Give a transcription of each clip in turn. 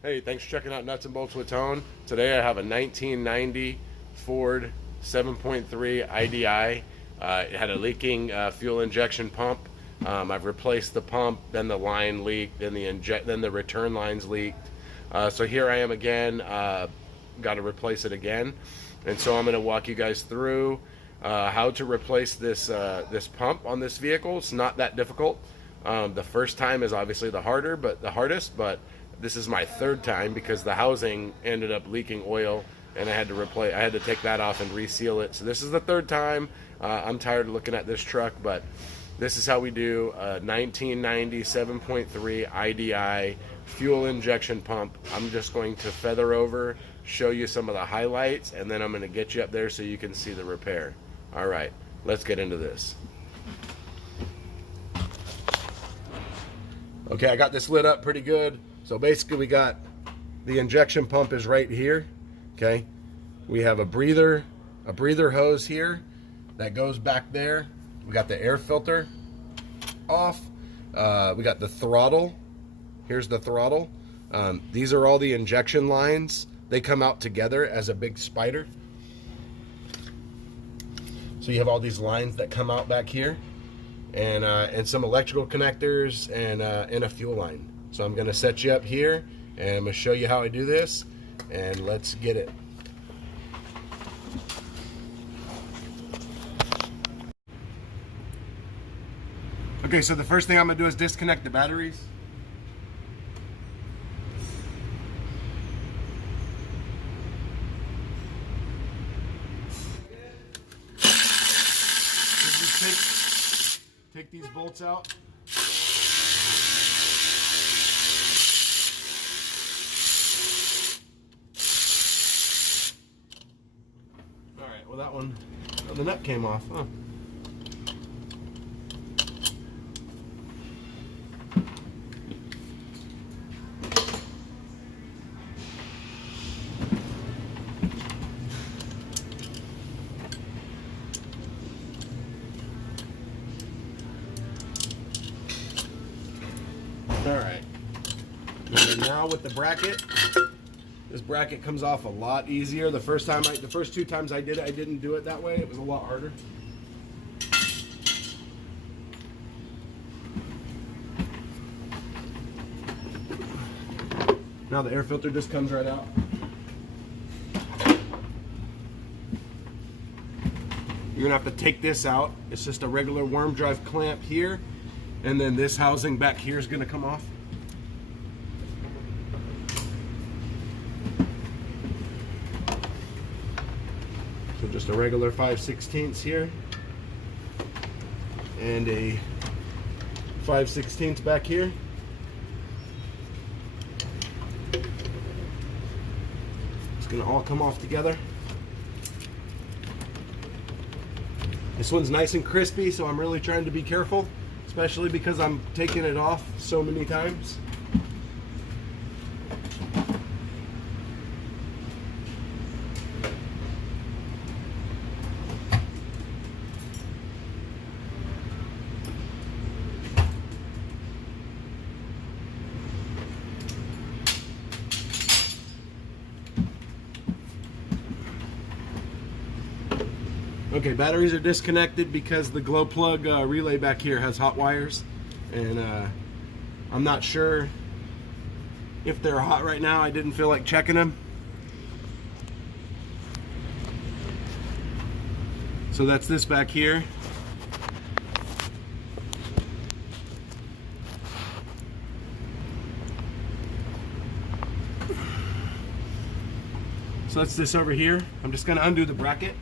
Hey, thanks for checking out Nuts and Bolts with Tone. Today I have a 1990 Ford 7.3 IDI. It had a leaking fuel injection pump. I've replaced the pump, then the line leaked, then the return lines leaked. So here I am again. Got to replace it again, and so I'm going to walk you guys through how to replace this pump on this vehicle. It's not that difficult. The first time is obviously the hardest, but this is my third time because the housing ended up leaking oil and I had to take that off and reseal it. So this is the third time. I'm tired of looking at this truck, but this is how we do a 1990 7.3 IDI fuel injection pump. I'm just going to feather over, show you some of the highlights, and then I'm going to get you up there so you can see the repair. All right, let's get into this. Okay, I got this lit up pretty good. So basically we got the injection pump is right here. Okay, we have a breather hose here that goes back there. We got the air filter off. We got the throttle. Here's the throttle. These are all the injection lines. They come out together as a big spider. So you have all these lines that come out back here, and some electrical connectors and a fuel line. So I'm going to set you up here and I'm going to show you how I do this, and let's get it. Okay, so the first thing I'm going to do is disconnect the batteries. Just take these bolts out. Well, that one, oh, the nut came off, huh? All right. And now with the bracket, this bracket comes off a lot easier. The first two times I did it, I didn't do it that way. It was a lot harder. Now the air filter just comes right out. You're gonna have to take this out. It's just a regular worm drive clamp here, and then this housing back here is gonna come off. So just a regular 5/16 here and a 5/16 back here. It's gonna all come off together. This one's nice and crispy, so I'm really trying to be careful, especially because I'm taking it off so many times. Okay, batteries are disconnected because the glow plug relay back here has hot wires, and I'm not sure if they're hot right now. I didn't feel like checking them. So that's this back here. So that's this over here. I'm just gonna undo the bracket.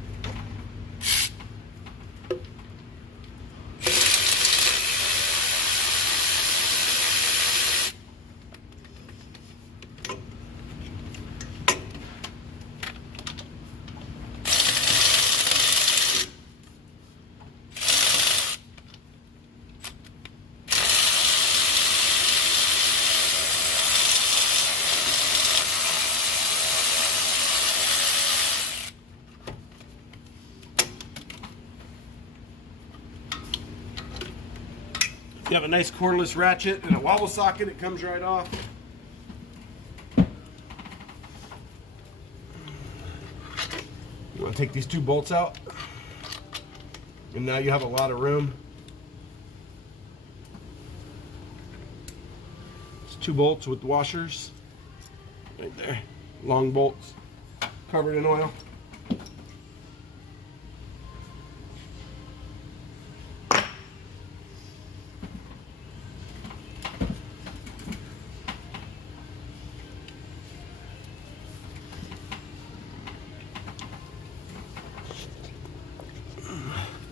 You have a nice cordless ratchet and a wobble socket. It comes right off. take these two bolts out, and now you have a lot of room. It's two bolts with washers right there, long bolts covered in oil.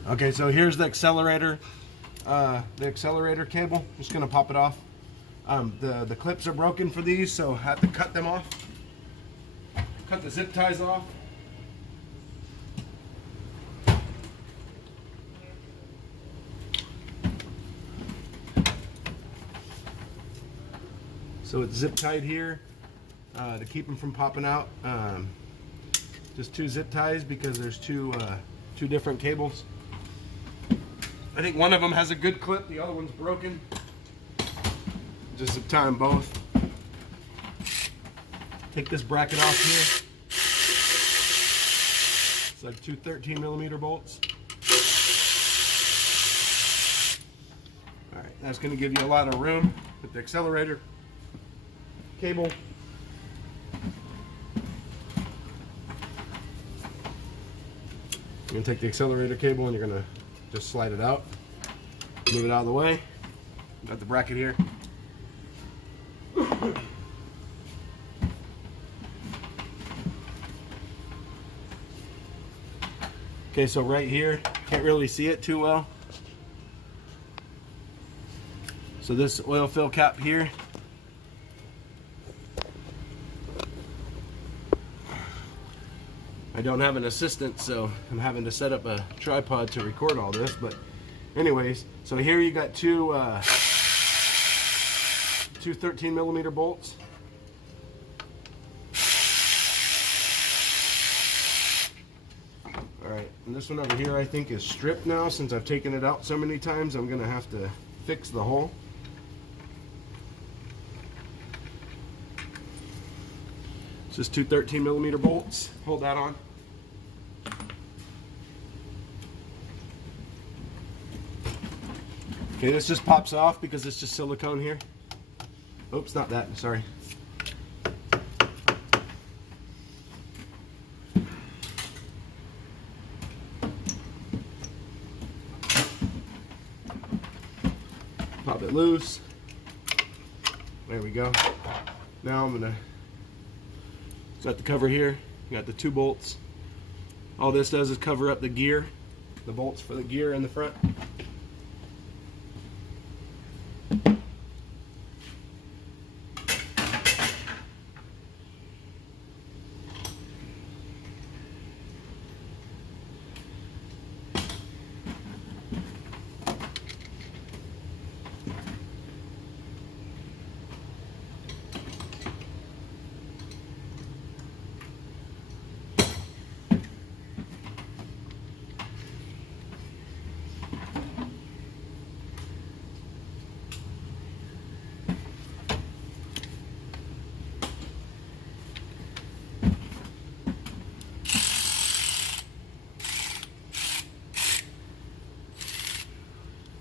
Okay, so here's the accelerator cable. Just gonna pop it off. The clips are broken for these, so I have to cut them off. Cut the zip ties off. So it's zip tied here to keep them from popping out. Just two zip ties because there's two different cables. I think one of them has a good clip, the other one's broken. Just zip tie them both. Take this bracket off here. It's like two 13mm bolts. Alright, that's going to give you a lot of room with the accelerator cable. You're going to take the accelerator cable and you're going to just slide it out, move it out of the way. Got the bracket here. Okay, so right here, can't really see it too well. So this oil fill cap here, I don't have an assistant, so I'm having to set up a tripod to record all this. But anyways, so here you got two 13mm bolts. All right, and this one over here I think is stripped now. Since I've taken it out so many times, I'm gonna have to fix the hole. It's just two 13mm bolts. Hold that on. Okay, this just pops off because it's just silicone here. Oops, not that, sorry. Pop it loose. There we go. Now I'm gonna got the cover here. You got the two bolts. All this does is cover up the gear, the bolts for the gear in the front.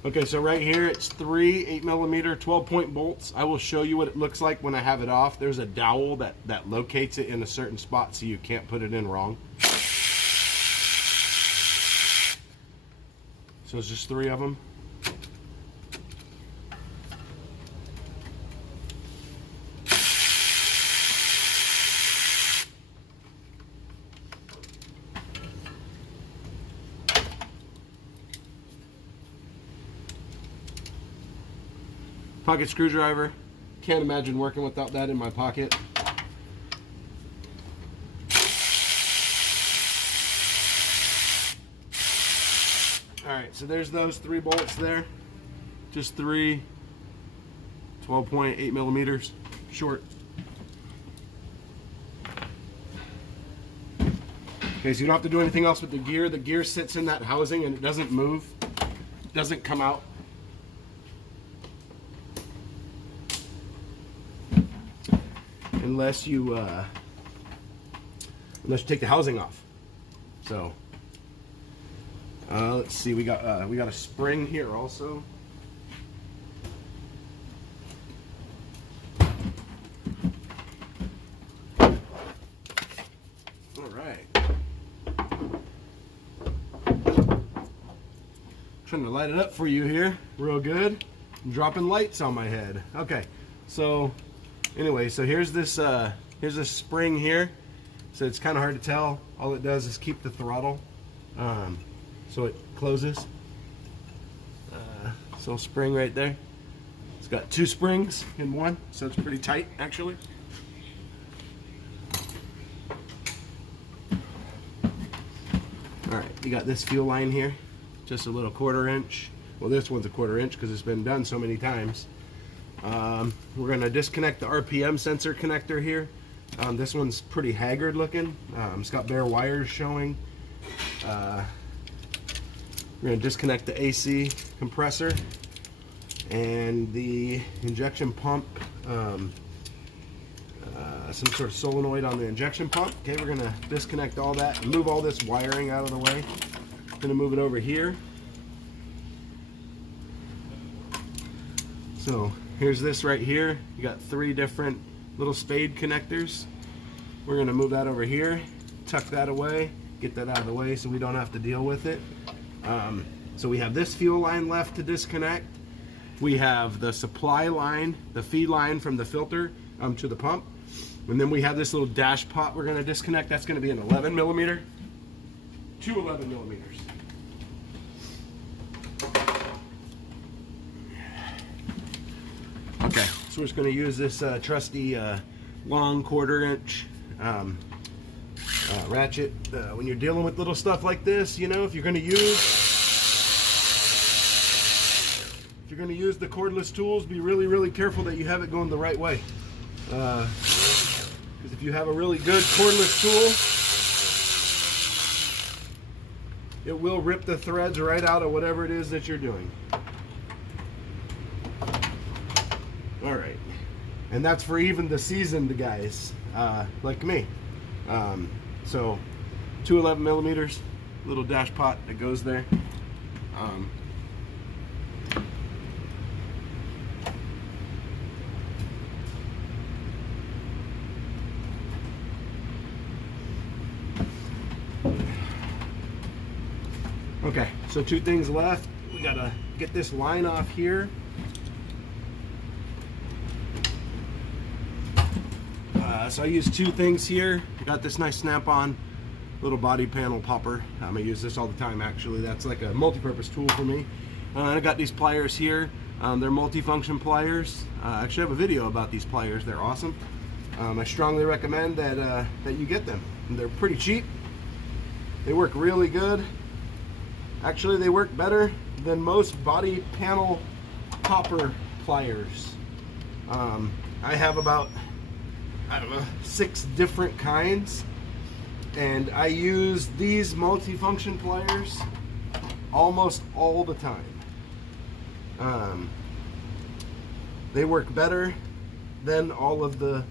Okay, so right here it's three 8mm 12-point bolts. I will show you what it looks like when I have it off. There's a dowel that locates it in a certain spot so you can't put it in wrong. So it's just three of them. Pocket screwdriver. Can't imagine working without that in my pocket. Alright, so there's those three bolts there. Just three 12-point 8mm short. Okay, so you don't have to do anything else with the gear. The gear sits in that housing and it doesn't move. It doesn't come out. Unless you take the housing off. So let's see, we got a spring here also. All right. Trying to light it up for you here, real good. I'm dropping lights on my head. Okay, so anyway, so here's this spring here. So it's kind of hard to tell. All it does is keep the throttle, so it closes. So spring right there. It's got 2 springs in one, so it's pretty tight actually. All right, you got this fuel line here, just a little 1/4 inch. Well, this one's a 1/4 inch because it's been done so many times. We're gonna disconnect the RPM sensor connector here. This one's pretty haggard looking. It's got bare wires showing. We're gonna disconnect the AC compressor and the injection pump. Some sort of solenoid on the injection pump. Okay, we're gonna disconnect all that and move all this wiring out of the way. Gonna move it over here. So here's this right here. You got 3 different little spade connectors. We're gonna move that over here, tuck that away, get that out of the way so we don't have to deal with it. So we have this fuel line left to disconnect. We have the supply line, the feed line from the filter to the pump. And then we have this little dash pot we're gonna disconnect. That's gonna be an 11 millimeter, 2 11 millimeters. Okay, so we're just going to use this trusty long 1/4 inch ratchet. When you're dealing with little stuff like this, you know, if you're going to use the cordless tools, be really, really careful that you have it going the right way. Because if you have a really good cordless tool, it will rip the threads right out of whatever it is that you're doing. All right, and that's for even the seasoned guys like me. So 2 11 millimeters, little dash pot that goes there. Okay, so 2 things left. We gotta get this line off here. So I use 2 things here. I got this nice snap-on little body panel popper. I use this all the time actually. That's like a multi-purpose tool for me. I got these pliers here. They're multi-function pliers. I actually have a video about these pliers. They're awesome. I strongly recommend that that you get them. They're pretty cheap. They work really good. Actually, they work better than most body panel popper pliers. I have about, I don't know, 6 different kinds, and I use these multi-function pliers almost all the time. They work better than all of the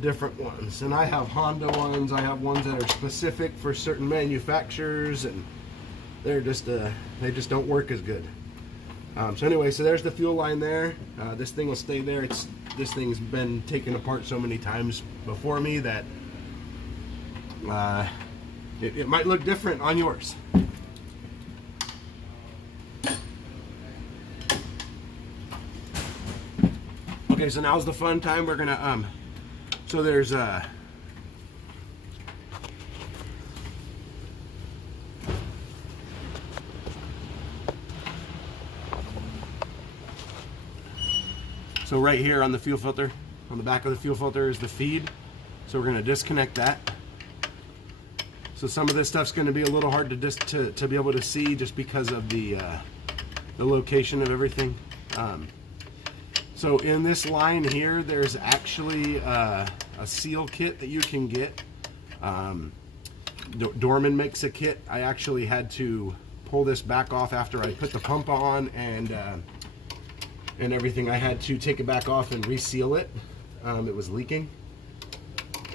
different ones, and I have Honda ones. I have ones that are specific for certain manufacturers, and they're just they just don't work as good. So anyway, so there's the fuel line there. This thing will stay there. This thing's been taken apart so many times before me that it might look different on yours. Okay, so now's the fun time. We're gonna so there's so right here on the fuel filter, on the back of the fuel filter is the feed. So we're going to disconnect that. So some of this stuff's going to be a little hard to be able to see just because of the location of everything. So in this line here, there's actually a seal kit that you can get. Dorman makes a kit. I actually had to pull this back off after I put the pump on and everything. I had to take it back off and reseal it. It was leaking.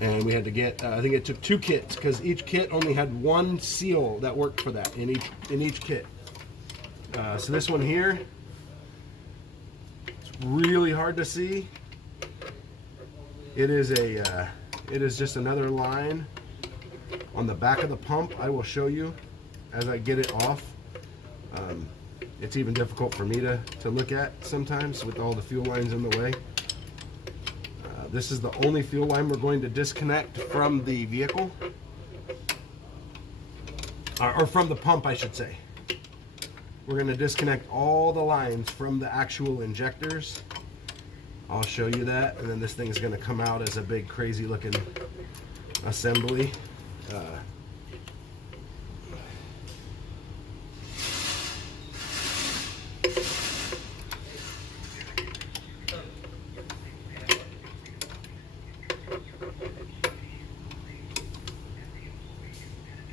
And we had to get, I think it took 2 kits because each kit only had 1 seal that worked for that in each kit. So this one here, it's really hard to see. It is just another line on the back of the pump. I will show you as I get it off. It's even difficult for me to look at sometimes with all the fuel lines in the way. This is the only fuel line we're going to disconnect from the vehicle, or from the pump, I should say. We're going to disconnect all the lines from the actual injectors. I'll show you that, and then this thing is going to come out as a big crazy looking assembly.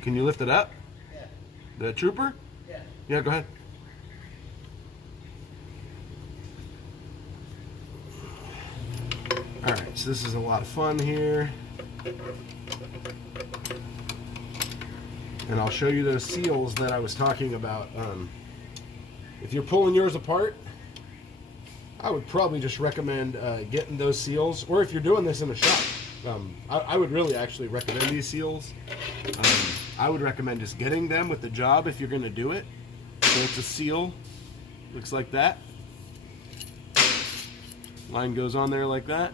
Can you lift it up? Yeah. The trooper? Yeah. Yeah, go ahead. Alright, so this is a lot of fun here. And I'll show you those seals that I was talking about. If you're pulling yours apart, I would probably just recommend getting those seals, or if you're doing this in a shop, I would really actually recommend these seals. I would recommend just getting them with the job if you're going to do it. So it's a seal, looks like that. Line goes on there like that.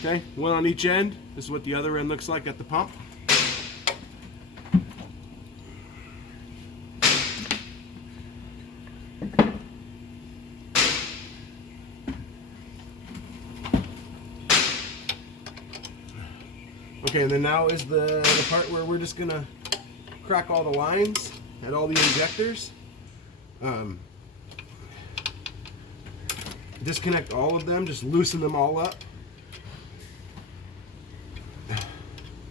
Okay, one on each end. This is what the other end looks like at the pump. Okay, and then now is the part where we're just gonna crack all the lines at all the injectors. Disconnect all of them, just loosen them all up.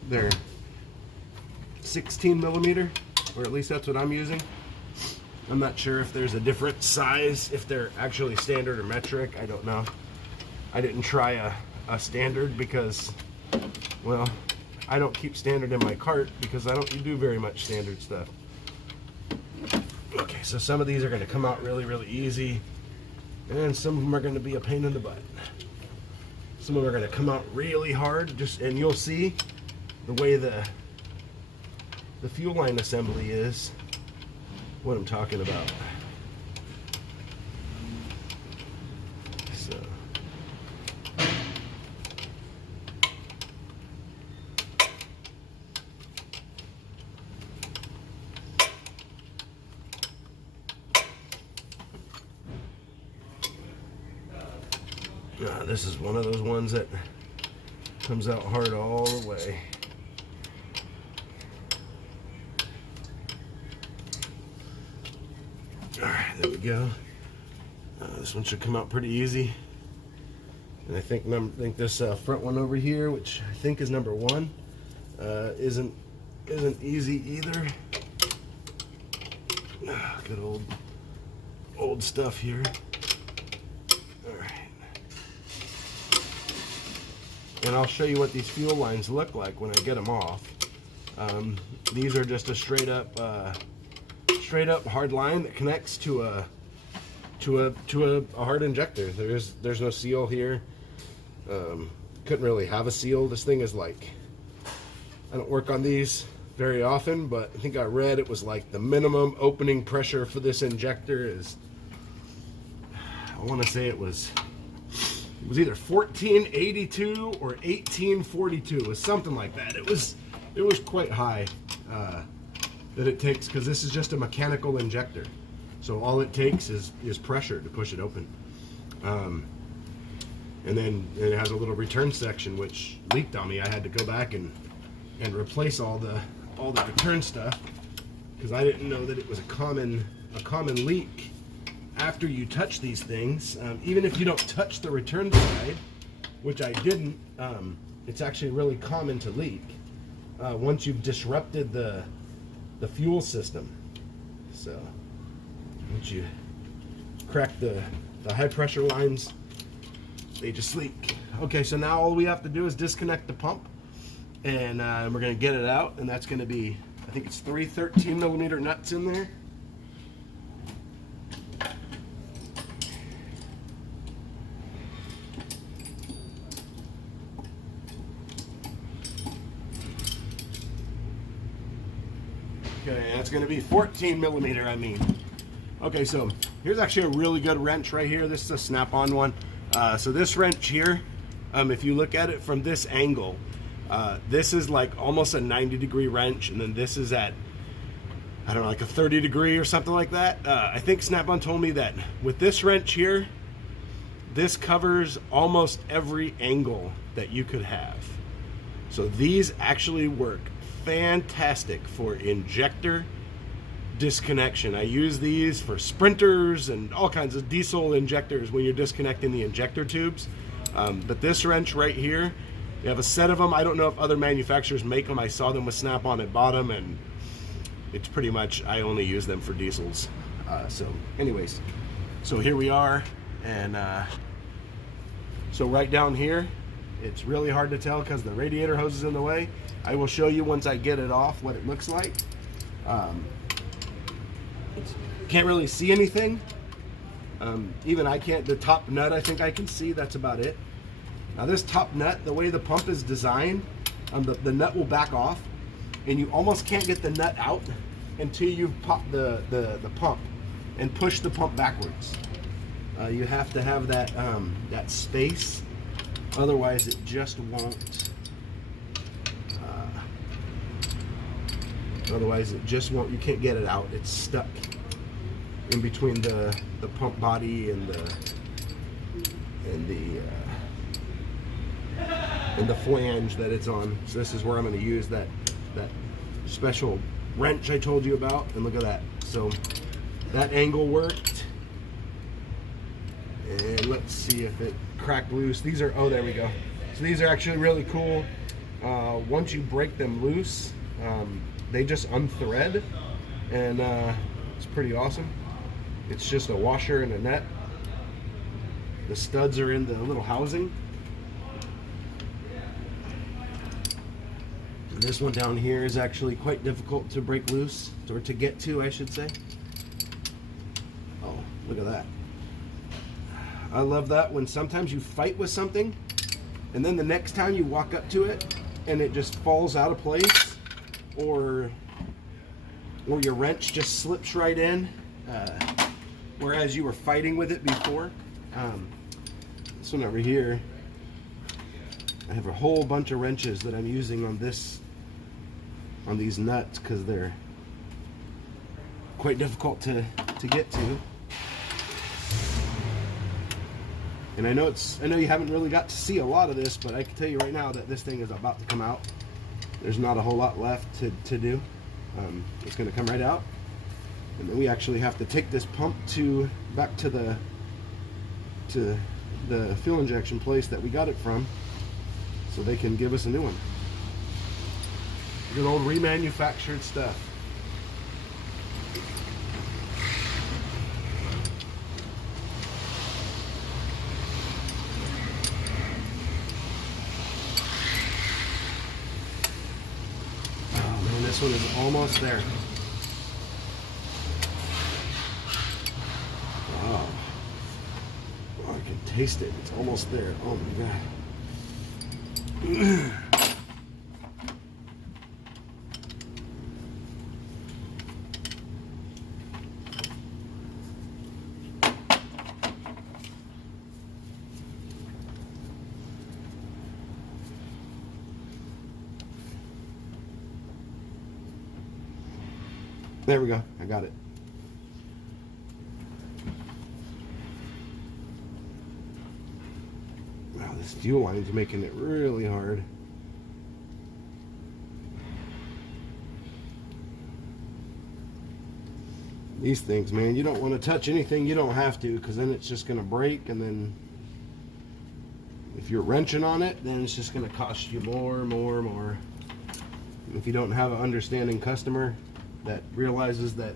They're 16 millimeter, or at least that's what I'm using. I'm not sure if there's a different size, if they're actually standard or metric, I don't know. I didn't try a standard because, well, I don't keep standard in my cart because I don't do very much standard stuff. Okay, so some of these are going to come out really, really easy, and some of them are going to be a pain in the butt. Some of them are going to come out really hard, and you'll see the way the fuel line assembly is, what I'm talking about. So. This is one of those ones that comes out hard all the way. Alright, there we go. This one should come out pretty easy. And I think this front one over here, which I think is number 1, isn't easy either. Good old stuff here. And I'll show you what these fuel lines look like when I get them off. These are just a straight up hard line that connects to a hard injector. There's no seal here. Couldn't really have a seal. This thing is like, I don't work on these very often, but I think I read it was like the minimum opening pressure for this injector is, I want to say it was either 1482 or 1842. It was something like that. It was quite high that it takes, because this is just a mechanical injector. So all it takes is pressure to push it open. And then it has a little return section which leaked on me. I had to go back and replace all the return stuff because I didn't know that it was a common leak. After you touch these things, even if you don't touch the return side, which I didn't, it's actually really common to leak once you've disrupted the fuel system. So once you crack the high pressure lines they just leak. Okay, so now all we have to do is disconnect the pump, and we're gonna get it out, and that's gonna be, I think it's 3 13mm nuts in there. Okay, that's going to be 14mm, I mean. Okay, so here's actually a really good wrench right here. This is a snap-on one. So this wrench here, if you look at it from this angle, this is like almost a 90-degree wrench, and then this is at, I don't know, like a 30-degree or something like that. I think Snap-on told me that with this wrench here, this covers almost every angle that you could have. So these actually work fantastic for injector disconnection. I use these for sprinters and all kinds of diesel injectors when you're disconnecting the injector tubes. But this wrench right here, you have a set of them. I don't know if other manufacturers make them. I saw them with Snap-on at bottom, and it's pretty much, I only use them for diesels. So anyways, so here we are, and so right down here, it's really hard to tell because the radiator hose is in the way. I will show you once I get it off what it looks like. Can't really see anything. Even I can't, the top nut I think I can see, that's about it. Now this top nut, the way the pump is designed, the nut will back off, and you almost can't get the nut out until you pop the pump and push the pump backwards. You have to have that, that space, otherwise it just won't. Otherwise it just won't, you can't get it out. It's stuck in between the pump body and the flange that it's on. So this is where I'm going to use that special wrench I told you about, and look at that. So that angle worked, and let's see if it cracked loose. These are, oh, there we go. So these are actually really cool. Once you break them loose, they just unthread, and it's pretty awesome. It's just a washer and a net. The studs are in the little housing. And this one down here is actually quite difficult to break loose, or to get to, I should say. Oh, look at that. I love that when sometimes you fight with something, and then the next time you walk up to it, and it just falls out of place, or your wrench just slips right in, whereas you were fighting with it before. This one over here, I have a whole bunch of wrenches that I'm using on these nuts because they're quite difficult to get to. And I know you haven't really got to see a lot of this, but I can tell you right now that this thing is about to come out. There's not a whole lot left to do. It's going to come right out, and then we actually have to take this pump back to the fuel injection place that we got it from, so they can give us a new one. Good old remanufactured stuff. This one is almost there. Wow. Oh, I can taste it. It's almost there. Oh my God. There we go. I got it. Wow, this fuel line is making it really hard. These things, man, you don't want to touch anything you don't have to, because then it's just going to break, and then if you're wrenching on it, then it's just going to cost you more. If you don't have an understanding customer that realizes that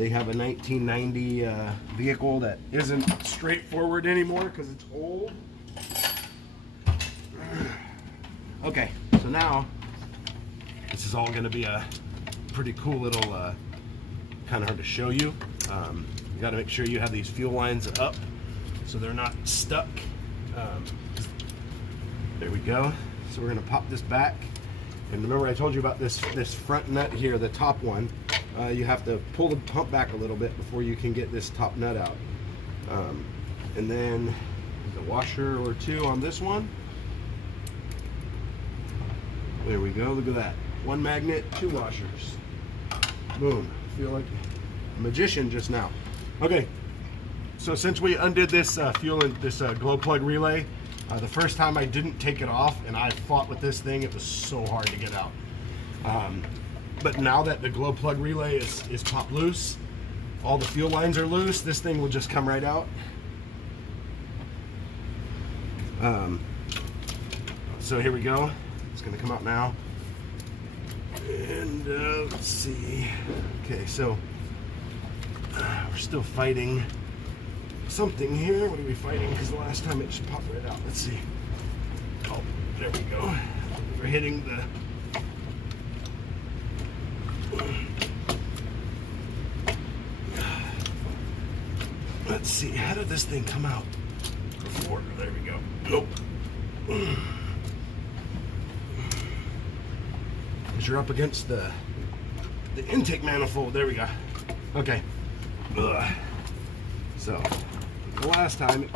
They have a 1990 vehicle that isn't straightforward anymore because it's old. Okay, so now this is all going to be a pretty cool little, kind of hard to show you. You got to make sure you have these fuel lines up so they're not stuck. There we go. So we're going to pop this back. And remember I told you about this front nut here, the top one. You have to pull the pump back a little bit before you can get this top nut out. And then a washer or two on this one. There we go, look at that. One magnet, two washers. Boom, feel like a magician just now. Okay, so since we undid this fuel and this glow plug relay, the first time I didn't take it off and I fought with this thing, it was so hard to get out. But now that the glow plug relay is popped loose, all the fuel lines are loose, this thing will just come right out. So here we go. It's going to come out now. And let's see. Okay, so we're still fighting something here. What are we fighting? Because the last time it just popped right out. Let's see. Oh, there we go. We're hitting the... Let's see. How did this thing come out before? There we go. Nope. Because you're up against the intake manifold. There we go. Okay. Ugh. So the last time it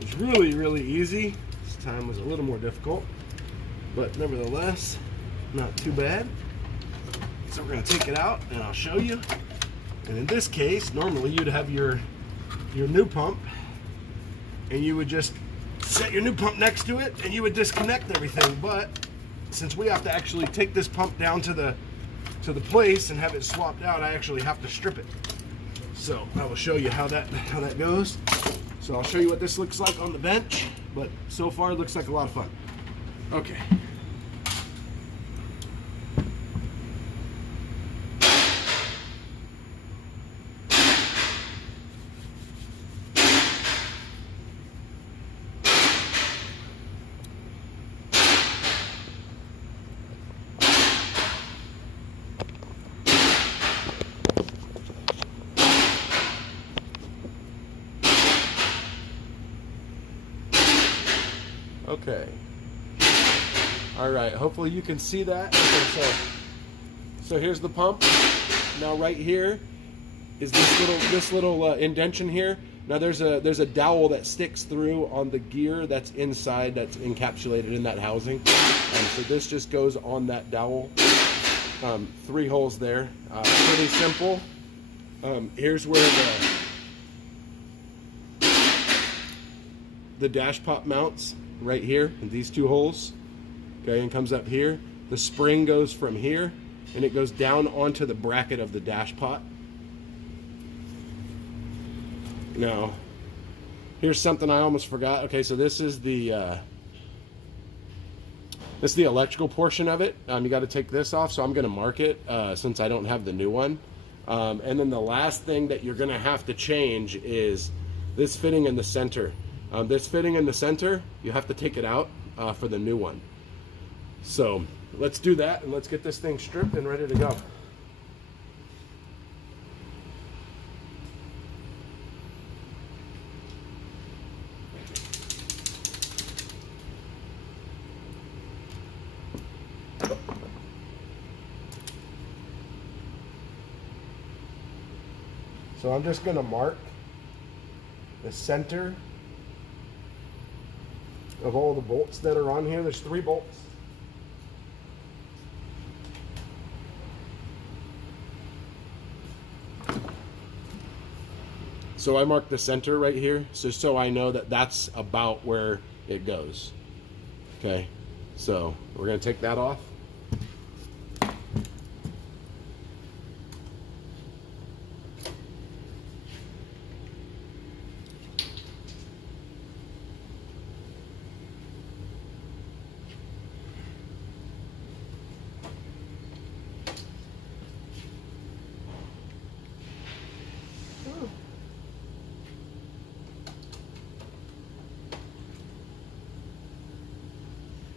was really easy. This time was a little more difficult, but nevertheless not too bad. So we're going to take it out and I'll show you. And in this case, normally you'd have your new pump and you would just set your new pump next to it and you would disconnect everything. But since we have to actually take this pump down to the place and have it swapped out, I actually have to strip it. So I will show you how that goes. So I'll show you what this looks like on the bench, but so far it looks like a lot of fun. Okay. Okay. All right. Hopefully you can see that. Okay, so here's the pump. Now right here is this little indention here. Now there's a dowel that sticks through on the gear that's inside, that's encapsulated in that housing. So this just goes on that dowel. 3 holes there. Pretty simple. Here's where the dash pop mounts. Right here in these 2 holes. Okay, and comes up here. The spring goes from here and it goes down onto the bracket of the dash pot. Now here's something I almost forgot. Okay, so this is the electrical portion of it. You got to take this off, so I'm going to mark it since I don't have the new one. And then the last thing that you're going to have to change is this fitting in the center. This fitting in the center, you have to take it out for the new one. So let's do that and let's get this thing stripped and ready to go. So I'm just going to mark the center of all the bolts that are on here. There's 3 bolts. So I marked the center right here, so I know that that's about where it goes. Okay, so we're going to take that off.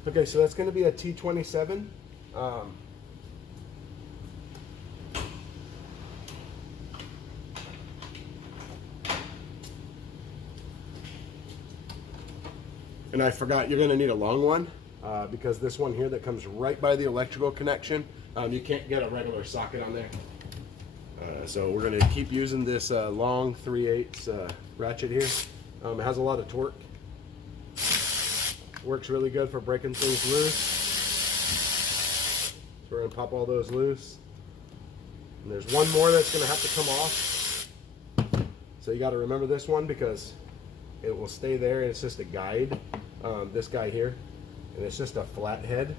Okay, so that's going to be a T27. And I forgot, you're going to need a long one because this one here that comes right by the electrical connection, you can't get a regular socket on there. So we're going to keep using this long 3/8 ratchet here. It has a lot of torque. Works really good for breaking things loose. So we're going to pop all those loose. And there's one more that's going to have to come off. So you got to remember this one because it will stay there. It's just a guide. This guy here, and it's just a flat head.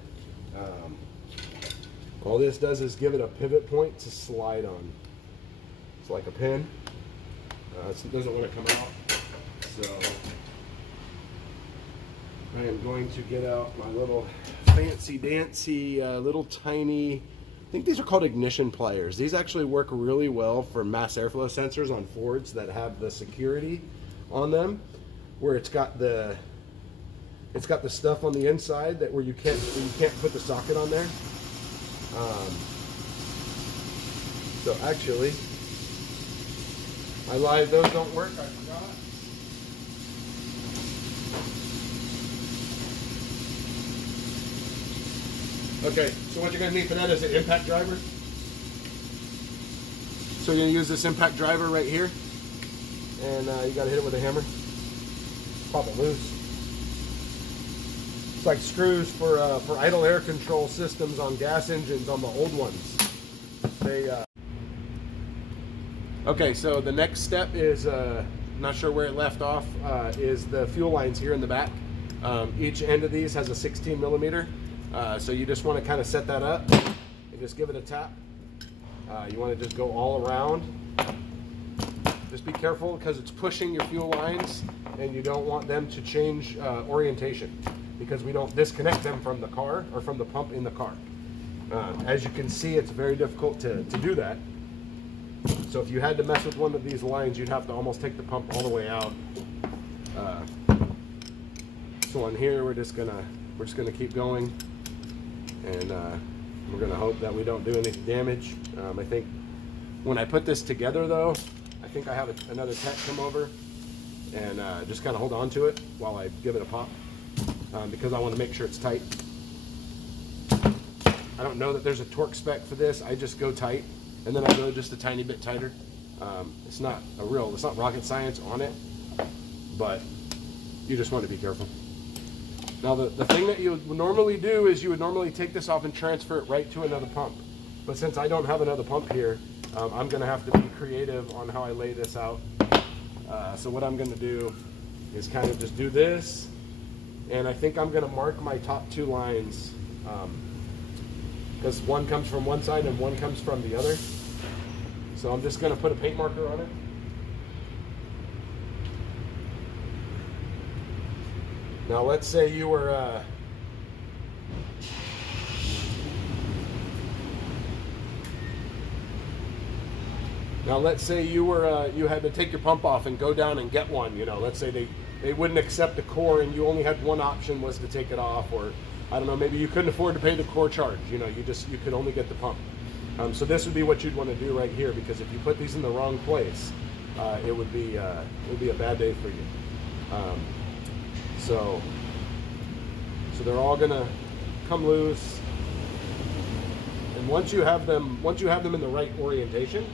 All this does is give it a pivot point to slide on. It's like a pin. It doesn't want to come out. So I am going to get out my little fancy dancy little tiny, I think these are called ignition pliers. These actually work really well for mass airflow sensors on Fords that have the security on them, where it's got the stuff on the inside that where you can't put the socket on there. So actually, I lied, those don't work, I forgot. Okay, so what you're going to need for that is an impact driver. So you're going to use this impact driver right here, and you got to hit it with a hammer. Pop it loose. It's like screws for idle air control systems on gas engines on the old ones. Okay, so the next step is, not sure where it left off, is the fuel lines here in the back. Each end of these has a 16 millimeter. So you just want to kind of set that up and just give it a tap. You want to just go all around. Just be careful because it's pushing your fuel lines and you don't want them to change orientation because we don't disconnect them from the car or from the pump in the car. As you can see, it's very difficult to do that. So if you had to mess with one of these lines, you'd have to almost take the pump all the way out. So on here, we're just gonna keep going, and we're gonna hope that we don't do any damage. I think when I put this together, though, I think I have another tech come over and just kind of hold on to it while I give it a pop, because I want to make sure it's tight. I don't know that there's a torque spec for this. I just go tight, and then I go just a tiny bit tighter. It's not rocket science on it, but you just want to be careful. Now the thing that you would normally do is you would normally take this off and transfer it right to another pump. But since I don't have another pump here, I'm going to have to be creative on how I lay this out. So what I'm going to do is kind of just do this, and I think I'm going to mark my top two lines, because one comes from one side and one comes from the other. So I'm just going to put a paint marker on it. Now let's say you were you had to take your pump off and go down and get one. You know, let's say they wouldn't accept the core and you only had one option was to take it off, or I don't know, maybe you couldn't afford to pay the core charge. You know, you could only get the pump. So this would be what you'd want to do right here, because if you put these in the wrong place, it would be a bad day for you. So they're all gonna come loose, and once you have them in the right orientation,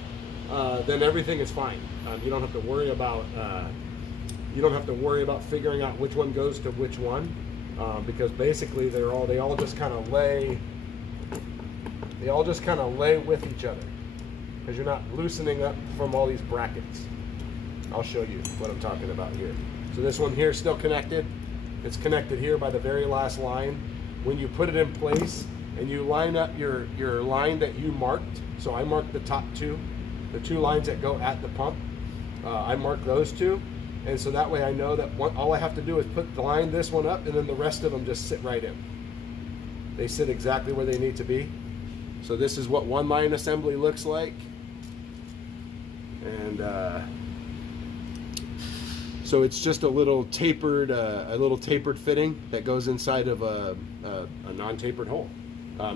then everything is fine. You don't have to worry about figuring out which one goes to which one, because basically they all just kind of lay with each other, because you're not loosening up from all these brackets. I'll show you what I'm talking about here. So this one here is still connected. It's connected here by the very last line. When you put it in place and you line up your line that you marked, so I marked the top two, the two lines that go at the pump, I marked those two, and so that way I know that all I have to do is line this one up, and then the rest of them just sit right in. They sit exactly where they need to be. So this is what one line assembly looks like, and So it's just a little tapered fitting that goes inside of a non-tapered hole.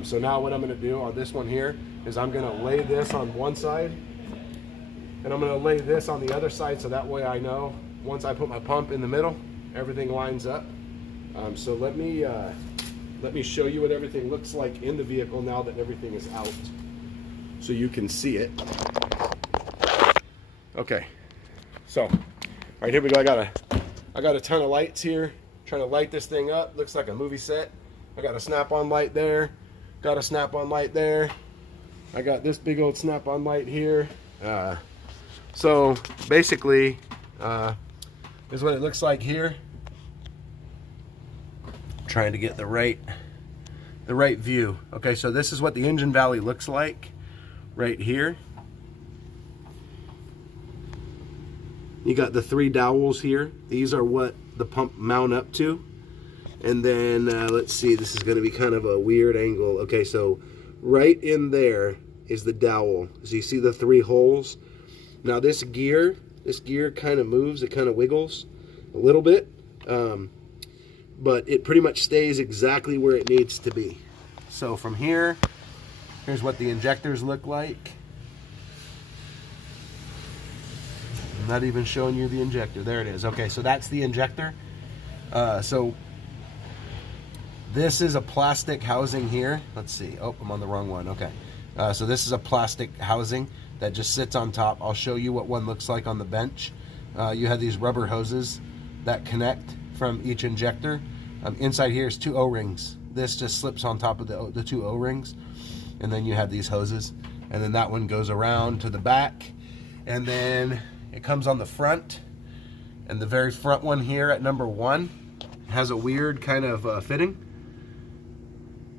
So now what I'm going to do on this one here is I'm going to lay this on one side, and I'm going to lay this on the other side, so that way I know once I put my pump in the middle, everything lines up. So let me show you what everything looks like in the vehicle now that everything is out, so you can see it. Okay, so right here we go. I got a ton of lights here. Trying to light this thing up. Looks like a movie set. I got a snap-on light there. Got a snap-on light there. I got this big old snap-on light here. So basically, this is what it looks like here. Trying to get the right view. Okay, so this is what the engine valley looks like right here. You got the 3 dowels here. These are what the pump mount up to. And then let's see, this is going to be kind of a weird angle. Okay, so right in there is the dowel. So you see the 3 holes. Now this gear kind of moves, it kind of wiggles a little bit, but it pretty much stays exactly where it needs to be. So from here, here's what the injectors look like. I'm not even showing you the injector. There it is. Okay, so that's the injector. So this is a plastic housing here. Let's see. Oh, I'm on the wrong one. Okay. So this is a plastic housing that just sits on top. I'll show you what one looks like on the bench. You have these rubber hoses that connect from each injector. Inside here is 2 O-rings. This just slips on top of the 2 O-rings. And then you have these hoses. And then that one goes around to the back. And then it comes on the front. And the very front one here at number 1 has a weird kind of fitting.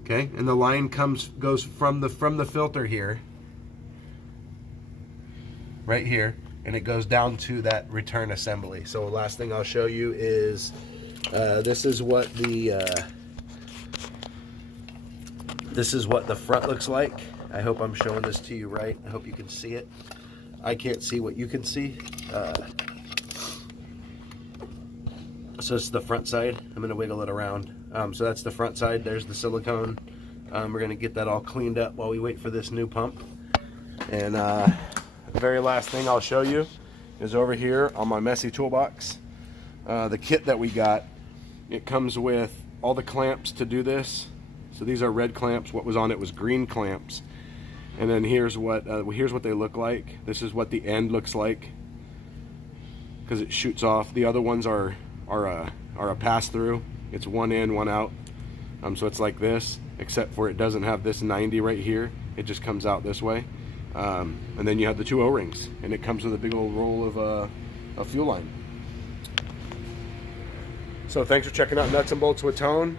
Okay, and the line goes from the filter here, right here, and it goes down to that return assembly. So the last thing I'll show you is this is what the front looks like. I hope I'm showing this to you right. I hope you can see it. I can't see what you can see. So it's the front side. I'm going to wiggle it around. So that's the front side. There's the silicone. We're going to get that all cleaned up while we wait for this new pump. And the very last thing I'll show you is over here on my messy toolbox. The kit that we got, it comes with all the clamps to do this. So these are red clamps. What was on it was green clamps. And then here's what they look like. This is what the end looks like, because it shoots off. The other ones are a pass-through. It's 1 in, 1 out. So it's like this, except for it doesn't have this 90 right here. It just comes out this way. And then you have the 2 O-rings, and it comes with a big old roll of fuel line. So thanks for checking out Nuts and Bolts with Tone.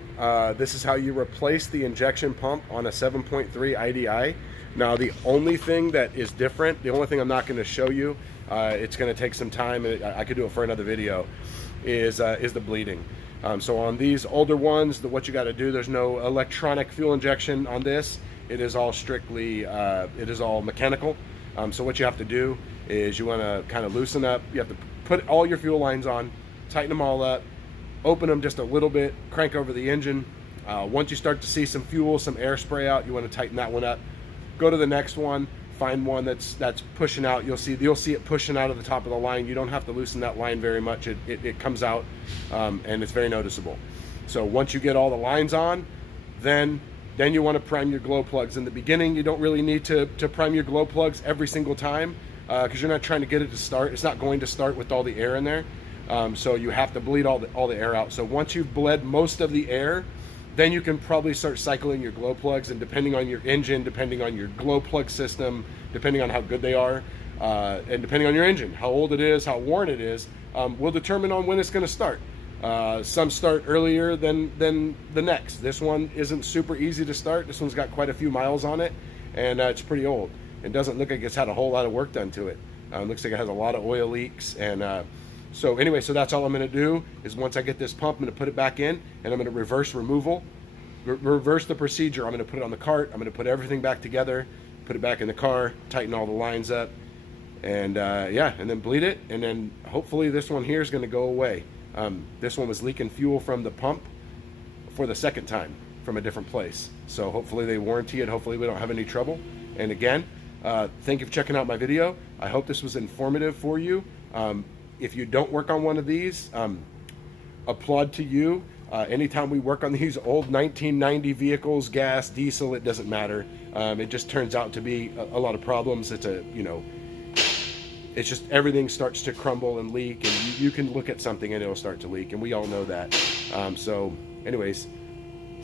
This is how you replace the injection pump on a 7.3 IDI. Now the only thing that is different, the only thing I'm not going to show you, it's going to take some time, and I could do it for another video, is the bleeding. So on these older ones, what you got to do, there's no electronic fuel injection on this. It is all strictly, it is all mechanical. So what you have to do is you want to kind of loosen up. You have to put all your fuel lines on, tighten them all up, open them just a little bit, crank over the engine. Once you start to see some fuel, some air spray out, you want to tighten that one up. Go to the next one, find one that's pushing out. You'll see it pushing out of the top of the line. You don't have to loosen that line very much. It comes out, and it's very noticeable. So once you get all the lines on, then you want to prime your glow plugs. In the beginning, you don't really need to prime your glow plugs every single time, because you're not trying to get it to start. It's not going to start with all the air in there. So you have to bleed all the air out. So once you've bled most of the air, then you can probably start cycling your glow plugs, and depending on your engine, depending on your glow plug system, depending on how good they are, and depending on your engine, how old it is, how worn it is, will determine on when it's going to start. Some start earlier than the next. This one isn't super easy to start. This one's got quite a few miles on it, and it's pretty old. It doesn't look like it's had a whole lot of work done to it. It looks like it has a lot of oil leaks, and so anyway, so that's all I'm going to do is once I get this pump, I'm going to put it back in, and I'm going to reverse removal, reverse the procedure. I'm going to put it on the cart. I'm going to put everything back together, put it back in the car, tighten all the lines up, and yeah, and then bleed it, and then hopefully this one here is going to go away. This one was leaking fuel from the pump for the second time from a different place, so hopefully they warranty it. Hopefully we don't have any trouble. And again, thank you for checking out my video. I hope this was informative for you. If you don't work on one of these, applaud to you. Anytime we work on these old 1990 vehicles, gas, diesel, it doesn't matter. It just turns out to be a lot of problems. It's a, you know, it's just everything starts to crumble and leak, and you can look at something and it'll start to leak, and we all know that. So anyways,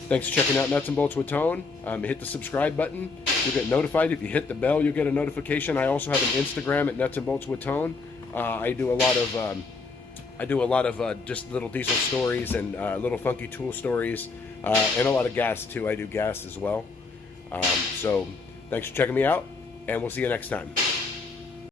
thanks for checking out Nuts and Bolts with Tone. Hit the subscribe button. You'll get notified. If you hit the bell, you'll get a notification. I also have an Instagram at Nuts and Bolts with Tone. I do a lot of just little diesel stories and little funky tool stories, and a lot of gas too. I do gas as well. So thanks for checking me out, and we'll see you next time.